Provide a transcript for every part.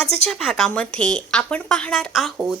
आजच्या भागामध्ये आपण पाहणार आहोत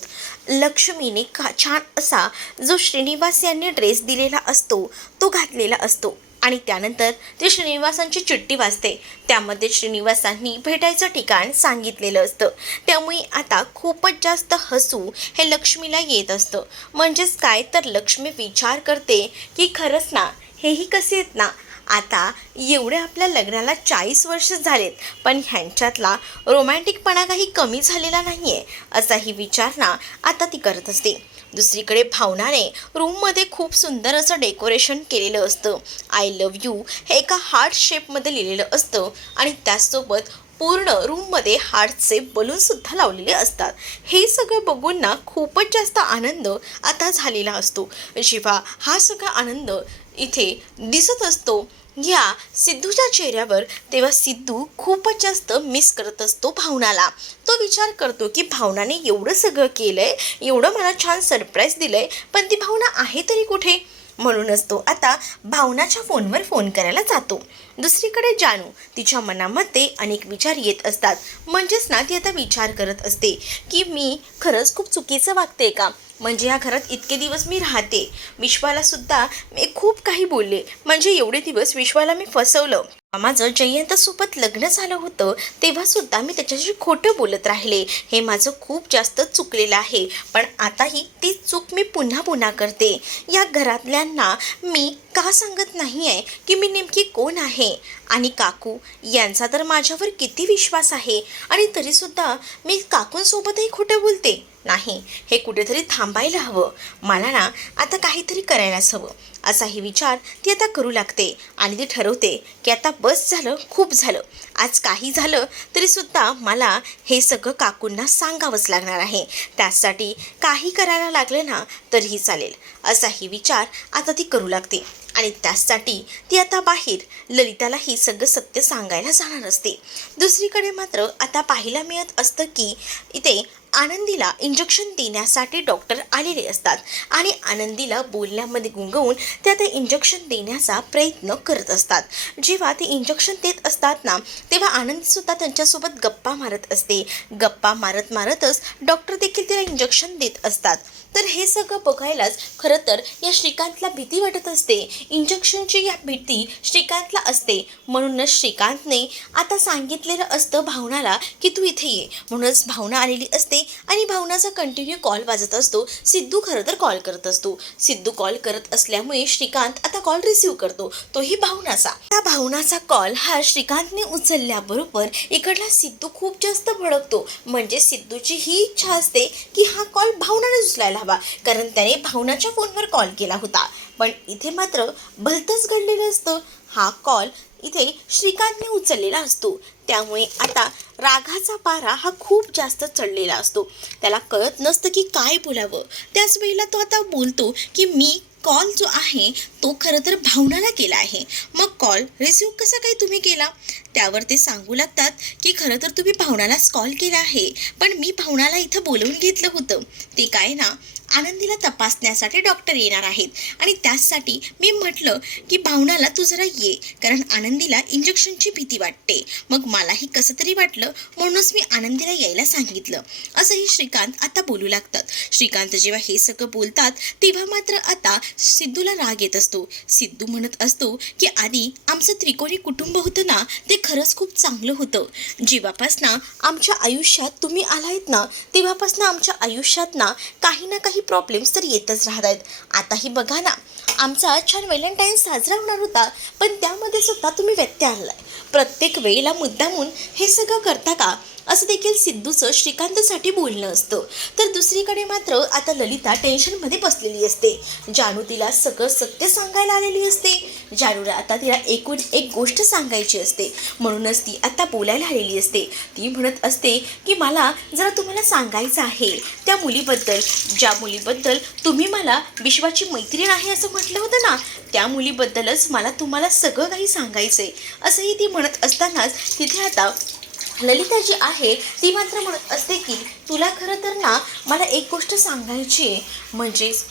लक्ष्मीने छान असा जो श्रीनिवास यांनी ड्रेस दिलेला असतो तो घातलेला असतो आणि त्यानंतर ते श्रीनिवासांची चिठ्ठी वाचते. त्यामध्ये श्रीनिवासांनी भेटायचं ठिकाण सांगितलेलं असतं. त्यामुळे आता खूपच जास्त हसू हे लक्ष्मीला येत असतं. म्हणजेच काय तर लक्ष्मी विचार करते की खरंच ना हेही कसे आहेत ना, आता एवढे आपल्या लग्नाला 40 वर्ष झालेत पण ह्यांच्यातला रोमॅन्टिकपणा काही कमी झालेला नाही आहे असाही विचार ना आता ती करत असते. दुसरीकडे भावनाने रूममध्ये खूप सुंदर असं डेकोरेशन केलेलं असतं. आय लव्ह यू हे एका हार्ट शेपमध्ये लिहिलेलं असतं आणि त्याचसोबत पूर्ण रूममध्ये हार्टचे बलूनसुद्धा लावलेले असतात. हे सगळं बघून ना खूपच जास्त आनंद आता झालेला असतो. जेव्हा हा सगळा आनंद इथे दिसत असतो या सिद्धूच्या चेहऱ्यावर, तेव्हा सिद्धू खूपच जास्त मिस करत असतो भावनाला. तो विचार करतो की भावनाने एवढं सगळं केलंय, एवढं मला छान सरप्राईज दिलंय, पण ती भावना आहे तरी कुठे. म्हणूनच तो आता भावनाच्या फोनवर फोन करायला जातो. दुसरीकडे जानू तिच्या मनामध्ये अनेक विचार येत असतात. म्हणजेच ना ती आता विचार करत असते की मी खरंच खूप चुकीचं वागते का. म्हणजे या घरात इतके दिवस मी राहते, विश्वालासुद्धा मी खूप काही बोलले, म्हणजे एवढे दिवस विश्वाला मी फसवलं. माझं जयंतसोबत लग्न झालं होतं तेव्हासुद्धा मी त्याच्याशी खोटं बोलत राहिले. हे माझं खूप जास्त चुकलेलं आहे. पण आताही ती चूक मी पुन्हा पुन्हा करते. या घरातल्यांना मी का सांगत नाही आहे की मी नेमकी कोण आहे. आणि काकू यांचा तर माझ्यावर किती विश्वास आहे आणि तरीसुद्धा मी काकूंसोबतही खोटं बोलते. नाही, हे कुठेतरी थांबायला हवं. मला ना आता काहीतरी करायलाच हवं असाही विचार ती आता करू लागते. आणि ती ठरवते की आता बस झालं, खूप झालं. आज काही झालं तरीसुद्धा मला हे सगळं काकूंना सांगावंच लागणार आहे. त्यासाठी काही करायला लागलं ना तरीही चालेल असाही विचार आता ती करू लागते. आणि त्यासाठी ती आता बाहेर ललिताला ही सगळं सत्य सांगायला जाणार असते. दुसरीकडे मात्र आता पाहायला मिळत असतं की इथे आनंदीला इंजेक्शन देण्यासाठी डॉक्टर आलेले असतात आणि आनंदीला बोलण्यामध्ये गुंगवून ते आता इंजेक्शन देण्याचा प्रयत्न करत असतात. जेव्हा ते इंजेक्शन देत असतात ना तेव्हा आनंदीसुद्धा त्यांच्यासोबत गप्पा मारत असते. गप्पा मारत मारतच डॉक्टर देखील तिला इंजेक्शन देत असतात. तर हे सगळं बघायलाच खरं तर या श्रीकांतला भीती वाटत असते. इंजेक्शनची या भीती श्रीकांतला असते. म्हणूनच श्रीकांतने आता सांगितलेलं असतं भावनाला की तू इथे ये. म्हणूनच भावना आलेली असते आणि भावनाचा कंटिन्यू कॉल वाजत असतो. सिद्धू खरं तर कॉल करत असतो. सिद्धू कॉल करत असल्यामुळे श्रीकांत आता कॉल रिसीव्ह करतो, तोही भावनाचा. त्या भावनाचा कॉल हा श्रीकांतने उचलल्याबरोबर इकडला सिद्धू खूप जास्त भडकतो. म्हणजे सिद्धूची ही इच्छा असते की हा कॉल भावनाने उचलायला हवा, कारण त्याने भावनाच्या फोनवर कॉल केला होता. पण इथे मात्र भलतंच घडलेलं असतं. हा कॉल इथे श्रीकांतने उचललेला असतो. त्यामुळे आता रागाचा पारा हा खूप जास्त चढलेला असतो. त्याला कळत नसतं की काय बोलावं. त्याच वेळेला तो आता बोलतो की मी कॉल जो आहे तो खरं तर भावनाला केला आहे. मग कॉल रिसिव्ह कसा काही तुम्ही केला. त्यावर ते सांगू लागतात की खरं तर तुम्ही भावनालाच कॉल केला आहे, पण मी भावनाला इथं बोलवून घेतलं होतं. ते काय ना आनंदीला तपासण्यासाठी डॉक्टर येणार आहेत आणि त्याचसाठी मी म्हटलं की भावनाला तू जरा ये, कारण आनंदीला इंजेक्शनची भीती वाटते. मग मलाही कसं तरी वाटलं, म्हणूनच मी आनंदीला यायला सांगितलं असंही श्रीकांत आता बोलू लागतात. श्रीकांत जेव्हा हे सगळं बोलतात तेव्हा मात्र आता सिद्धूला राग येत असतो. सिद्धू म्हणत असतो की आधी आमचं त्रिकोणी कुटुंब होतं ना ते खरंच खूप चांगलं होतं. जेव्हापासनं आमच्या आयुष्यात तुम्ही आलायत ना तेव्हापासनं आमच्या आयुष्यात ना काही प्रॉब्लेम्स तर येतच राहत आहेत. आताही बघा ना आमचा छान व्हॅलेंटाईन साजरा होणार होता, पण त्यामध्ये सुद्धा तुम्ही व्यत्यय आणलाय. प्रत्येक वेळेला मुद्दामून हे सगळं करता का असं देखील सिद्धूचं श्रीकांतसाठी बोलणं असतं. तर दुसरीकडे मात्र आता ललिता टेन्शनमध्ये बसलेली असते. जानू तिला सगळं सत्य सांगायला आलेली असते. जानूला आता तिला एकूण एक गोष्ट सांगायची असते. म्हणूनच ती आता बोलायला आलेली असते. ती म्हणत असते की मला जरा तुम्हाला सांगायचं आहे त्या मुलीबद्दल, ज्या मुलीबद्दल तुम्ही मला विश्वाची मैत्रीण आहे असं म्हटलं होतं ना, त्या मुलीबद्दलच मला तुम्हाला सगळं काही सांगायचं आहे असंही ती म्हणत असतानाच तिथे आता ललिता जी आहे ती मात्र म्हणत असते की तुला खरं तर ना मला एक गोष्ट सांगायची आहे. म्हणजेच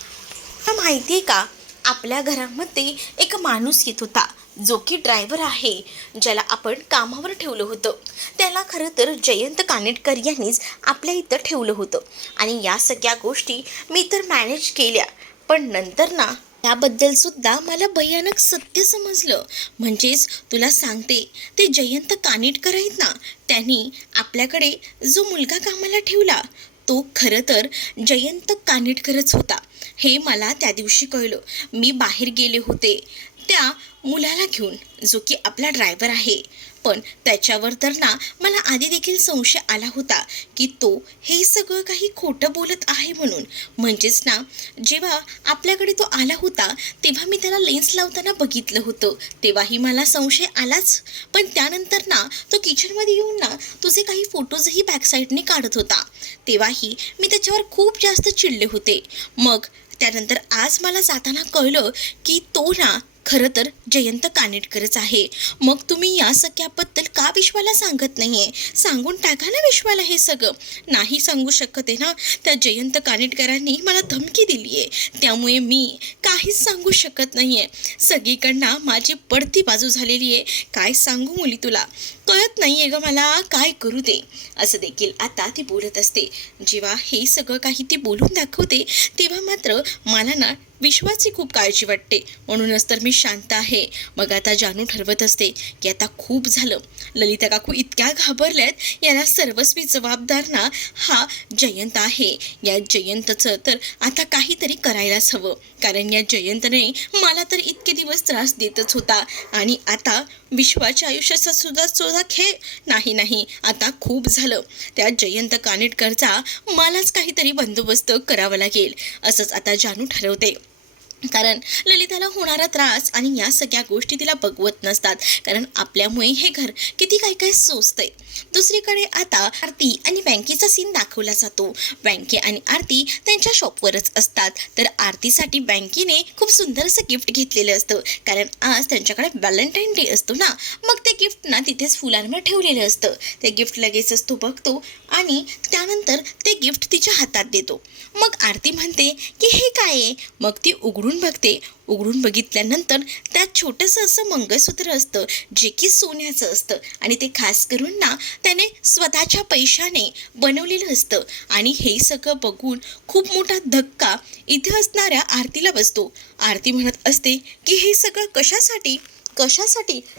माहिती आहे का, आपल्या घरामध्ये एक माणूस येत होता. जो की ड्रायव्हर आहे, ज्याला आपण कामावर ठेवलं होतं, त्याला खरं तर जयंत कानेटकर यांनीच आपल्या इथं ठेवलं होतं. आणि या सगळ्या गोष्टी मी तर मॅनेज केल्या, पण नंतर ना त्याबद्दल सुद्धा मला भयानक सत्य समजलं. म्हणजेच तुला सांगते, ते जयंत कानेटकर आहेत ना, त्यांनी आपल्याकडे जो मुलगा कामाला ठेवला तो खरं तर जयंत कानेटकरच होता. हे मला त्या दिवशी कळलं. मी बाहेर गेले होते त्या मुलाला घेऊन, जो की आपला ड्रायव्हर आहे. पण त्याच्यावर तर ना मला आधी देखील संशय आला होता की तो हे सगळं काही खोटं बोलत आहे म्हणून. म्हणजेच ना, जेव्हा आपल्याकडे तो आला होता तेव्हा मी त्याला लेन्स लावताना बघितलं होतं, तेव्हाही मला संशय आलाच. पण त्यानंतर ना तो किचनमध्ये येऊन ना तुझे काही फोटोजही बॅकसाईडने काढत होता, तेव्हाही मी त्याच्यावर खूप जास्त चिडले होते. मग त्यानंतर आज मला जाताना कळलं की तो ना खरं तर जयंत कानेटकरच आहे. मग तुम्ही या सगळ्याबद्दल का विश्वाला सांगत नाही आहे? सांगून टाका ना विश्वाला हे सगळं. नाही सांगू शकत आहे ना, त्या जयंत कानेटकरांनी मला धमकी दिली आहे, त्यामुळे मी काहीच सांगू शकत नाही आहे. सगळीकडनं माझी पडती बाजू झालेली आहे. काय सांगू मुली तुला, कळत नाही आहे ग मला काय करू ते. असं देखील आता ती बोलत असते. जेव्हा हे सगळं काही ती बोलून दाखवते तेव्हा मात्र मला ना विश्वाची खूप काळजी वाटते, म्हणूनच तर मी शांत आहे. मग आता जानू ठरवत असते की आता खूप झालं, ललिता काकू इतक्या घाबरल्यात, याला सर्वस्वी जबाबदार ना हा जयंत आहे. या जयंतचं तर आता काहीतरी करायलाच हवं, कारण या जयंतने मला तर इतके दिवस त्रास देतच होता आणि आता विश्वाच्या आयुष्याचा सुद्धा खेळ. नाही, आता खूप झालं. त्या जयंत कानेटकरचा मलाच काहीतरी बंदोबस्त करावा लागेल, असंच आता जानू ठरवते. कारण ललिताला होणारा त्रास आणि या सगळ्या गोष्टी तिला बघवत नसतात, कारण आपल्यामुळे हे घर किती काय सोचतंय. दुसरीकडे आता आरती आणि बँकेचा सीन दाखवला जातो. बँके आणि आरती त्यांच्या शॉपवरच असतात. तर आरतीसाठी बँकेने खूप सुंदर असं गिफ्ट घेतलेलं असतं, कारण आज त्यांच्याकडे व्हॅलेंटाईन डे असतो ना. मग ते गिफ्ट ना तिथेच फुलांवर ठेवलेलं असतं. ते गिफ्ट लगेचच तो बघतो आणि त्यानंतर ते गिफ्ट तिच्या हातात देतो. मग आरती म्हणते की हे काय आहे? मग ती उघडून बघते. उघडून बघितल्यानंतर त्यात छोटंसं असं मंगळसूत्र असतं, जे की सोन्याचं असतं आणि ते खास करून ना त्याने स्वतःच्या पैशाने बनवलेलं असतं. आणि हे सगळं बघून खूप मोठा धक्का इथे असणाऱ्या आरतीला बसतो. आरती म्हणत असते की हे सगळं कशासाठी?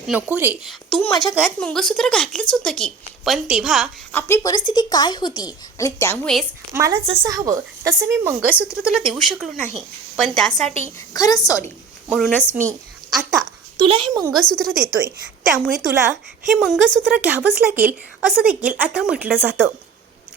नको रे, तू माझ्या गळ्यात मंगळसूत्र घातलंच होतं की, पण तेव्हा आपली परिस्थिती काय होती आणि त्यामुळेच मला जसं हवं तसं मी मंगळसूत्र तुला देऊ शकलो नाही. पण त्यासाठी खरंच सॉरी. म्हणूनच मी आता तुला हे मंगळसूत्र देतोय, त्यामुळे तुला हे मंगळसूत्र घ्यावंच लागेल, असं देखील आता म्हटलं जातं.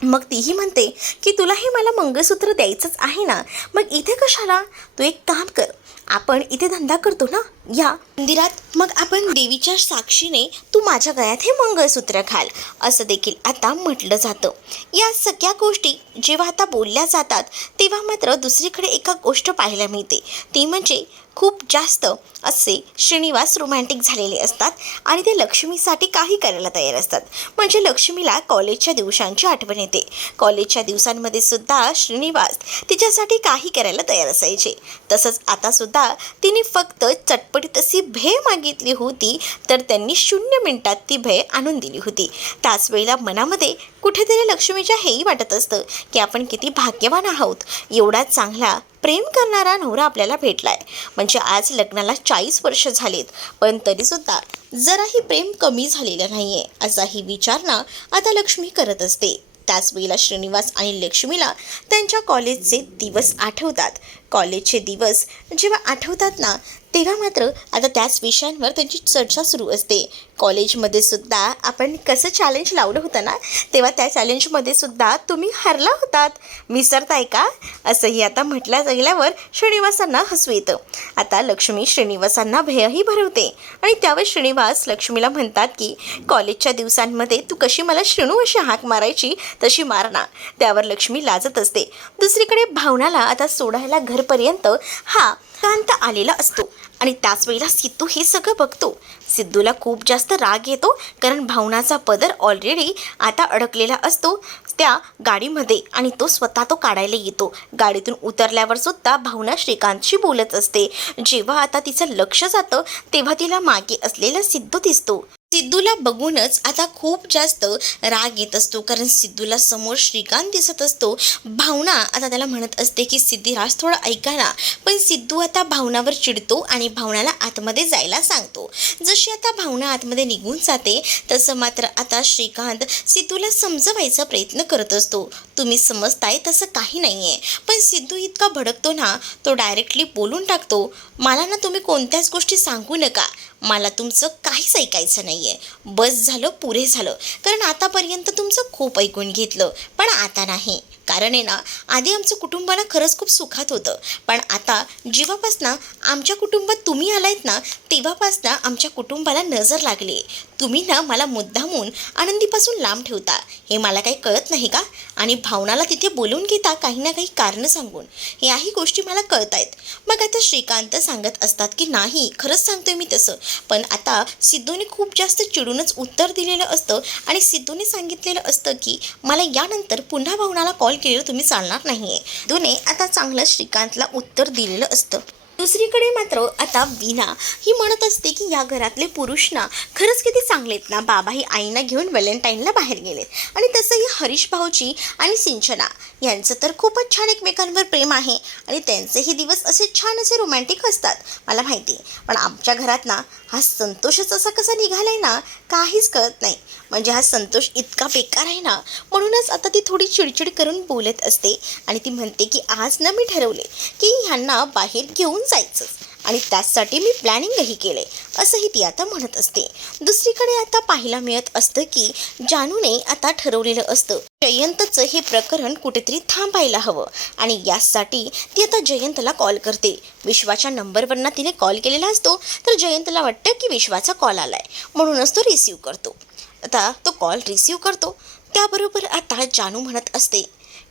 मग तीही म्हणते की तुला हे मला मंगळसूत्र द्यायचंच आहे ना, मग इथे कशाला? तू एक काम कर, आपण इथे धंदा करतो ना या मंदिरात, मग आपण देवीच्या साक्षीने तू माझ्या गळ्यात हे मंगळसूत्र घाल, असं देखील आता म्हटलं जातं. या सगळ्या गोष्टी जेव्हा आता बोलल्या जातात तेव्हा मात्र दुसरीकडे एका गोष्ट पाहायला मिळते, ती म्हणजे खूप जास्त असे श्रीनिवास रोमॅन्टिक झालेले असतात आणि ते लक्ष्मीसाठी काही करायला तयार असतात. म्हणजे लक्ष्मीला कॉलेजच्या दिवसांची आठवण येते. कॉलेजच्या दिवसांमध्ये सुद्धा श्रीनिवास तिच्यासाठी काही करायला तयार असायचे. तसंच आता सुद्धा तिने फक्त चटपटीत अशी भेळ मागितली होती, तर त्यांनी 0 मिनिटात ती भेळ आणून दिली होती. त्याच वेळेला मनामध्ये कुठेतरी लक्ष्मीच्या हेही वाटत असतं की आपण किती भाग्यवान आहोत, एवढा चांगला प्रेम करणारा नवरा आपल्याला भेटलाय. म्हणजे आज लग्नाला 40 वर्ष झालेत, पण तरीसुद्धा जराही प्रेम कमी झालेलं नाही आहे, असाही विचार ना आता लक्ष्मी करत असते. त्याच वेळेला श्रीनिवास आणि लक्ष्मीला त्यांच्या कॉलेजचे दिवस आठवतात. कॉलेजचे दिवस जेव्हा आठवतात ना तेव्हा मात्र आता त्याच विषयांवर त्यांची चर्चा सुरू असते. कॉलेजमध्ये सुद्धा आपण कसं चॅलेंज लावलं होतं ना, तेव्हा त्या चॅलेंजमध्ये सुद्धा तुम्ही हरला होतात, विसरताय का? असंही आता म्हटलं गेल्यावर श्रीनिवासांना हसू येतं. आता लक्ष्मी श्रीनिवासांना भेयही भरवते आणि त्यावर श्रीनिवास लक्ष्मीला म्हणतात की कॉलेजच्या दिवसांमध्ये तू कशी मला श्रीणू अशी हाक मारायची तशी मार ना. त्यावर लक्ष्मी लाजत असते. दुसरीकडे भावनाला आता सोडायला घरपर्यंत हा कांत आलेला असतो आणि त्याच वेळेला सिद्धू हे सगळं बघतो. सिद्धूला खूप जास्त राग येतो, कारण भावनाचा पदर ऑलरेडी आता अडकलेला असतो त्या गाडीमध्ये आणि तो स्वतः तो काढायला येतो. गाडीतून उतरल्यावर सुद्धा भावना श्रीकांतशी बोलत असते. जेव्हा आता तिचं लक्ष जातं तेव्हा तिला मागे असलेला सिद्धू दिसतो. सिद्धूला बघूनच आता खूप जास्त राग येत असतो, कारण सिद्धूला समोर श्रीकांत दिसत असतो. भावना आता त्याला म्हणत असते की सिद्धिराज थोडं ऐका ना, पण सिद्धू आता भावनावर चिडतो आणि भावनाला आतमध्ये जायला सांगतो. जशी आता भावना आतमध्ये निघून जाते तसं मात्र आता श्रीकांत सिद्धूला समजवायचा प्रयत्न करत असतो. तुम्ही समजताय तसं काही नाही आहे, पण सिद्धू इतका भडकतो ना, तो डायरेक्टली बोलून टाकतो, मला ना तुम्ही कोणत्याच गोष्टी सांगू नका, मला तुमचं काहीच ऐकायचं नाही आहे, बस झालं, पुरे झालं, कारण आतापर्यंत तुमचं खूप ऐकून घेतलं, पण आता नाही. कारण आहे ना, आधी आमचं कुटुंबाला खरंच खूप सुखात होतं, पण आता जेव्हापासनं आमच्या कुटुंबात तुम्ही आलायत ना, तेव्हापासनं आमच्या कुटुंबाला नजर लागली. तुम्ही ना मला मुद्दामून आनंदीपासून लांब ठेवता, हे मला काही कळत नाही का? आणि भावनाला तिथे बोलवून घेता काही ना काही कारणं सांगून, याही गोष्टी मला कळत आहेत. मग आता श्रीकांत सांगत असतात की नाही, खरंच सांगतोय मी तसं, पण आता सिद्धूने खूप जास्त चिडूनच उत्तर दिलेलं असतं आणि सिद्धूने सांगितलेलं असतं की मला यानंतर पुन्हा भावनाला कॉल केलेलं तुम्ही चालणार नाही आहे. सिद्धूने आता चांगलं श्रीकांतला उत्तर दिलेलं असतं. दुसरीकडे मात्र आता वीणा ही म्हणत असते की या घरातले पुरुष ना खरंच किती चांगले आहेत ना, बाबा ही आईना घेऊन व्हॅलेंटाईनला बाहेर गेलेत, आणि तसंही हरीश भाऊजी आणि सिंचना यांचं तर खूपच छान एकमेकांवर प्रेम आहे आणि त्यांचेही दिवस असे छान असे रोमॅन्टिक असतात, मला माहिती आहे. पण आमच्या घरात ना हा संतोषच असा कसा निघालाय ना, काहीच कळत नाही. म्हणजे हा संतोष इतका बेकार आहे ना, म्हणूनच आता ती थोडी चिडचिड करून बोलत असते आणि ती म्हणते की आज ना मी ठरवले की ह्यांना बाहेर घेऊन जायचं आणि त्यासाठी मी प्लॅनिंगही केले, असंही ती आता म्हणत असते. दुसरीकडे आता पाहायला मिळत असतं की जानूने आता ठरवलेलं असतं जयंतचं हे प्रकरण कुठेतरी थांबायला हवं आणि यासाठी ती आता जयंतला कॉल करते. विश्वाच्या नंबरवरनं तिने कॉल केलेला असतो, तर जयंतला वाटतं की विश्वाचा कॉल आलाय, म्हणूनच तो रिसीव करतो. आता तो कॉल रिसीव करतो त्याबरोबर आता जानू म्हणत असते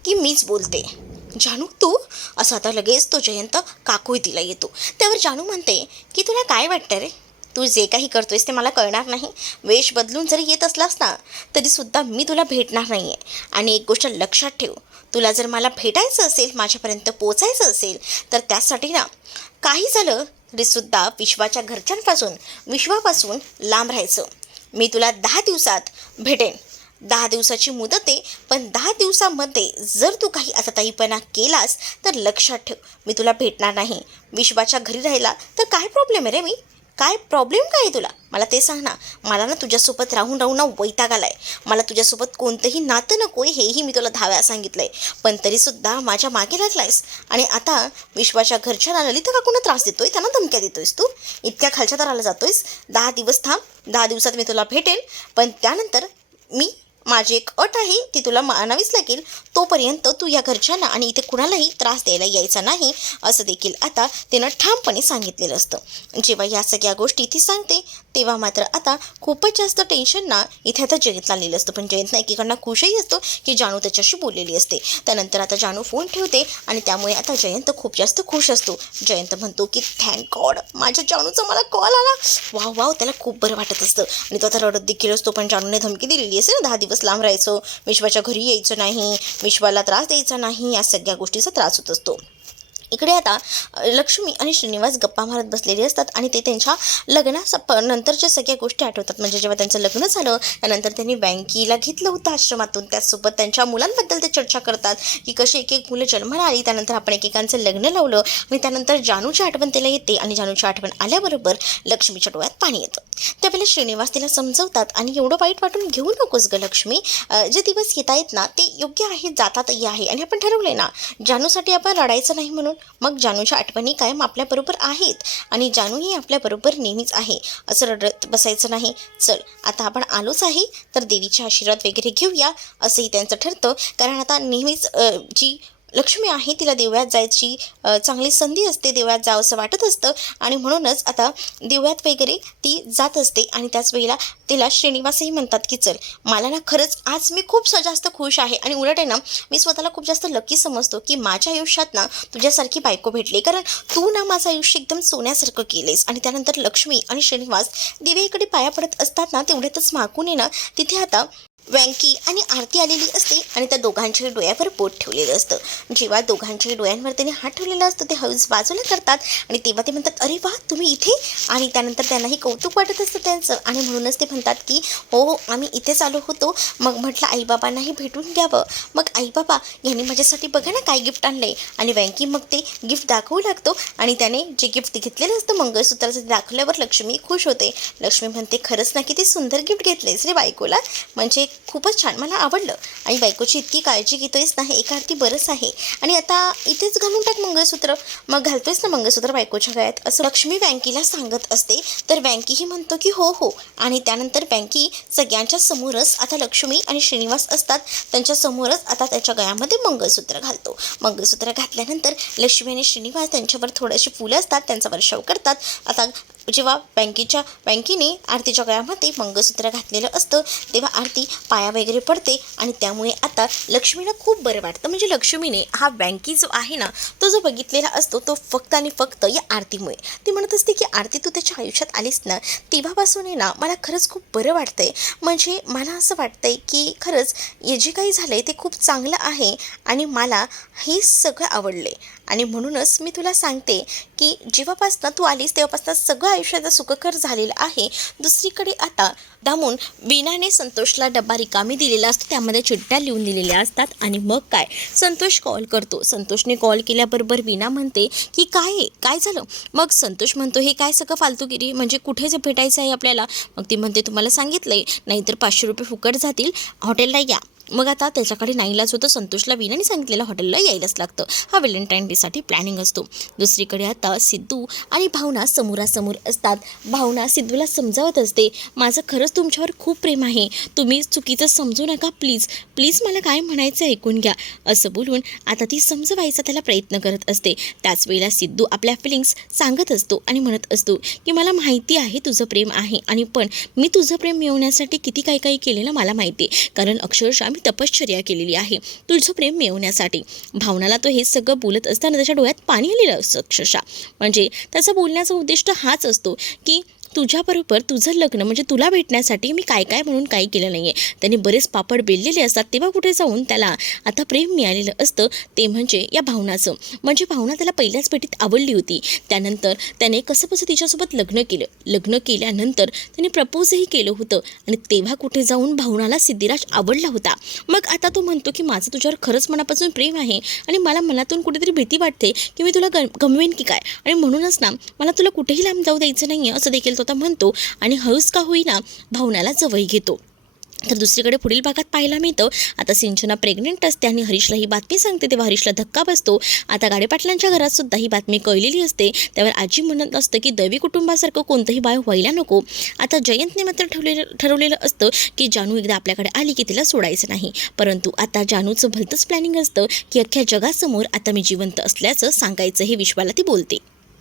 की मीच बोलते. जानू तू? असं आता लगेच तो जयंत काकूय तिला येतो. त्यावर जानू म्हणते की तुला काय वाटतं रे, तू जे काही करतोयस ते मला कळणार नाही. वेश बदलून जरी येत असलास ना तरीसुद्धा मी तुला भेटणार नाही आहे. आणि एक गोष्ट लक्षात ठेव, तुला जर मला भेटायचं असेल, माझ्यापर्यंत पोचायचं असेल, तर त्यासाठी ना काही झालं तरीसुद्धा विश्वाच्या घरच्यांपासून, विश्वापासून लांब राहायचं. मी तुला 10 दिवसात भेटेन. 10 दिवसाची मुदत आहे, पण 10 दिवसामध्ये जर तू काही आताताईपणा केलास तर लक्षात ठेव, मी तुला भेटणार नाही. विश्वाच्या घरी राहिला तर काय प्रॉब्लेम आहे रे? मी काय प्रॉब्लेम काय आहे तुला? मला ते सांग ना. मला ना तुझ्यासोबत राहून राहून ना वैताग आलाय. मला तुझ्यासोबत कोणतंही नातं नको आहे, हेही मी तुला 10 वेळा सांगितलं आहे, पण तरीसुद्धा माझ्या मागे लागलायस. आणि आता विश्वाच्या घरच्यांना, ललिता काकूंना त्रास देतोय, त्यांना धमक्या देतोयस तू, इतक्या खालच्या दराला जातोयस. 10 दिवस थांब, 10 दिवसात मी तुला भेटेल, पण त्यानंतर माझी एक अट आहे, ती तुला मानावीच लागेल. तोपर्यंत तू या घरच्यांना आणि इथे कुणालाही त्रास द्यायला यायचा नाही, असं देखील आता तिनं ठामपणे सांगितलेलं असतं. जेव्हा या सगळ्या गोष्टी ती सांगते तेव्हा मात्र आता खूपच जास्त टेन्शन ना इथे आता जयंतला आलेलं असतं. पण जयंतला एकीकडनं खुशही असतो की जानू त्याच्याशी बोललेली असते. त्यानंतर आता जानू फोन ठेवते आणि त्यामुळे आता जयंत खूप जास्त खुश असतो. जयंत म्हणतो की थँक गॉड, माझ्या जानूचा मला कॉल आला. वाव वाव, त्याला खूप बरं वाटत असतं आणि तो आता रडत देखील असतो. पण जानूने धमकी दिलेली असते ना, 10 दिवस लांब राहायचं, विश्वाच्या घरी यायचं नाही, विश्वाला त्रास द्यायचा नाही, या सगळ्या गोष्टीचा त्रास होत असतो. इकडे आता लक्ष्मी आणि श्रीनिवास गप्पा मारत बसलेले असतात आणि ते त्यांच्या नंतरच्या सगळ्या गोष्टी आठवतात. म्हणजे जेव्हा त्यांचं लग्न झालं त्यानंतर त्यांनी बँकीला घेतलं होतं आश्रमातून, त्याचसोबत त्यांच्या मुलांबद्दल ते चर्चा करतात की कशी एक एक मुलं जन्माला आली, त्यानंतर आपण एकेकांचं लग्न लावलं आणि त्यानंतर जानूची आठवण त्याला येते आणि जानूची आठवण आल्याबरोबर लक्ष्मीच्या डोळ्यात पाणी येतं. त्यावेळेला श्रीनिवास तिला समजवतात आणि एवढं वाईट वाटून घेऊ नकोस ग लक्ष्मी, जे दिवस येत आहेत ना ते योग्य आहेत, जातातही आहे, आणि आपण ठरवले ना जानूसाठी आपण लढायचं नाही म्हणून. मग जानूच्या आठवणी कायम आपल्याबरोबर आहेत आणि जानूही आपल्याबरोबर नेहमीच आहे, असं रडत बसायचं नाही. चल आता आपण आलोच आहे तर देवीचे आशीर्वाद वगैरे घेऊया, असंही त्यांचं ठरतं. कारण आता नेहमीच जी लक्ष्मी आहे तिला देवळात जायची चांगली संधी असते, देवळात जावं असं वाटत असतं आणि म्हणूनच आता देवळात वगैरे ती जात असते. आणि त्याच वेळेला तिला श्रीनिवासही म्हणतात की चल, मला ना खरंच आज मी खूप जास्त खुश आहे आणि उलट आहे ना, मी स्वतःला खूप जास्त लकी समजतो की माझ्या आयुष्यात ना तुझ्यासारखी बायको भेटली, कारण तू ना माझं आयुष्य एकदम सोन्यासारखं केलेस. आणि त्यानंतर लक्ष्मी आणि श्रीनिवास दिव्याकडे पाया पडत असतात ना, तेवढ्यातच मागून आहे ना तिथे आता व्यंकी आणि आरती आलेली असते आणि त्या दोघांच्या डोळ्यावर बोट ठेवलेलं असतं. जेव्हा दोघांच्याही डोळ्यांवर त्याने हात ठेवलेला असतो ते हळूच बाजूला करतात आणि तेव्हा ते म्हणतात अरे वा तुम्ही इथे. आणि त्यानंतर त्यांनाही कौतुक वाटत असतं त्यांचं आणि म्हणूनच ते म्हणतात की हो हो आम्ही इथेच आलो होतो. मग म्हटलं आईबाबांनाही भेटून घ्यावं. मग आईबाबा यांनी माझ्यासाठी बघा ना काय गिफ्ट आणलंय. आणि व्यंकी मग ते गिफ्ट दाखवू लागतो आणि त्याने जे गिफ्ट घेतलेलं असतं मंगळसूत्राचं दाखवल्यावर लक्ष्मी खुश होते. लक्ष्मी म्हणते खरंच ना किती सुंदर गिफ्ट घेतलंयस रे बायकोला, म्हणजे खूपच छान, मला आवडलं. आणि बायकोची इतकी काळजी घेतोयस ना हे एका अर्थी बरंच आहे. आणि आता इथेच घालून टाक मंगळसूत्र, मग घालतोयस ना मंगळसूत्र बायकोच्या गळ्यात, असं लक्ष्मी व्यंकीला सांगत असते. तर व्यंकीही म्हणतो की हो हो. आणि त्यानंतर व्यंकी सगळ्यांच्या समोरच आता लक्ष्मी आणि श्रीनिवास असतात त्यांच्या समोरच आता त्याच्या गळ्यामध्ये मंगळसूत्र घालतो. मंगळसूत्र घातल्यानंतर लक्ष्मी आणि श्रीनिवास त्यांच्यावर थोडेसे फुलं असतात त्यांचा वर्षाव करतात. आता जेव्हा व्यंकीने आरतीच्या गळ्यामध्ये मंगळसूत्र घातलेलं असतं तेव्हा आरती पाया वगैरे पडते आणि त्यामुळे आता लक्ष्मीला खूप बरं वाटतं. म्हणजे लक्ष्मीने हा व्यंकी जो आहे ना तो जो बघितलेला असतो तो फक्त आणि फक्त या आरतीमुळे. ती म्हणत असते की आरती तू त्याच्या आयुष्यात आलीस ना तेव्हापासून आहे ना मला खरंच खूप बरं वाटतंय. म्हणजे मला असं वाटतंय की खरंच हे जे काही झालं आहे ते खूप चांगलं आहे आणि मला हे सगळं आवडले. आणि म्हणूनच मी तुला सांगते की जेव्हापासनं तू आलीस तेव्हापासनं सगळं आयुष्याचं सुखकर झालेलं आहे. दुसरीकडे आता दामून वीणाने संतोषला डब्बा रिकामी दिलेला असतो, त्यामध्ये चिठ्ठ्या लिहून दिलेल्या असतात. आणि मग काय संतोष कॉल करतो. संतोषने कॉल केल्याबरोबर वीणा म्हणते की काय झालं. मग संतोष म्हणतो हे काय सगळं फालतूगिरी, म्हणजे कुठे जे भेटायचं आहे आपल्याला. मग ती म्हणते तुम्हाला सांगितलंय नाहीतर 500 रुपये फुकट जातील, हॉटेलला या. मग आता त्याच्याकडे नाईलाज होतं. संतोषला वीणाने सांगितलेलं हॉटेलला यायलाच लागतं. हा व्हॅलेंटाईन डेसाठी प्लॅनिंग असतो. दुसरीकडे आता सिद्धू आणि भावना समोरासमोर असतात. भावना सिद्धूला समजावत असते माझं खरंच तुमच्यावर खूप प्रेम आहे, तुम्ही चुकीचं समजू नका, प्लीज प्लीज मला काय म्हणायचं ऐकून घ्या, असं बोलून आता ती समजवायचा त्याला प्रयत्न करत असते. त्याच वेळेला सिद्धू आपल्या फिलिंग्स सांगत असतो आणि म्हणत असतो की मला माहिती आहे तुझं प्रेम आहे आणि पण मी तुझं प्रेम मिळवण्यासाठी किती काही केलेलं मला माहिती आहे, कारण अक्षरशः मी तपश्चर्या केलेली आहे तुझं प्रेम मिळवण्यासाठी. भावनाला तो हे सगळं बोलत असताना त्याच्या डोळ्यात पाणी आलेलं असतं अक्षरशः. म्हणजे त्याचा बोलण्याचा उद्दिष्ट हाच असतो की तुझ्याबरोबर तुझं लग्न म्हणजे तुला भेटण्यासाठी मी काय म्हणून काही केलं नाही आहे. त्याने बरेच पापड बेललेले असतात तेव्हा कुठे जाऊन त्याला आता प्रेम मिळालेलं असतं ते म्हणजे या भावनाचं. म्हणजे भावना त्याला पहिल्याच भेटीत आवडली होती. त्यानंतर त्याने कसंबसं तिच्यासोबत लग्न केल्यानंतर त्याने प्रपोजही केलं होतं आणि तेव्हा कुठे जाऊन भावनाला सिद्धिराज आवडला होता. मग आता तो म्हणतो की माझं तुझ्यावर खरंच मनापासून प्रेम आहे आणि मला मनातून कुठेतरी भीती वाटते की मी तुला गमवेन की काय, आणि म्हणूनच ना मला तुला कुठेही लांब जाऊ द्यायचं नाही आहे असं देखील तो म्हणतो आणि हळूच का होईना भावनाला जवळ घेतो. तर दुसरीकडे पुढील भागात पाहायला मिळतं आता सिंचना प्रेग्नेंट असते आणि हरीशला ही बातमी सांगते तेव्हा हरीशला धक्का बसतो. आता गाडेपाटलांच्या घरात सुद्धा ही बातमी कळलेली असते. त्यावर आजी म्हणत असतं की दैवी कुटुंबासारखं कोणतंही बाळ व्हायला नको. आता जयंतने मात्र ठरवलेलं असतं की जानू एकदा आपल्याकडे आली की तिला सोडायचं नाही, परंतु आता जानूचं भलतंच प्लॅनिंग असतं की अख्ख्या जगासमोर आता मी जिवंत असल्याचं सांगायचं हे विश्वाला ती बोलते.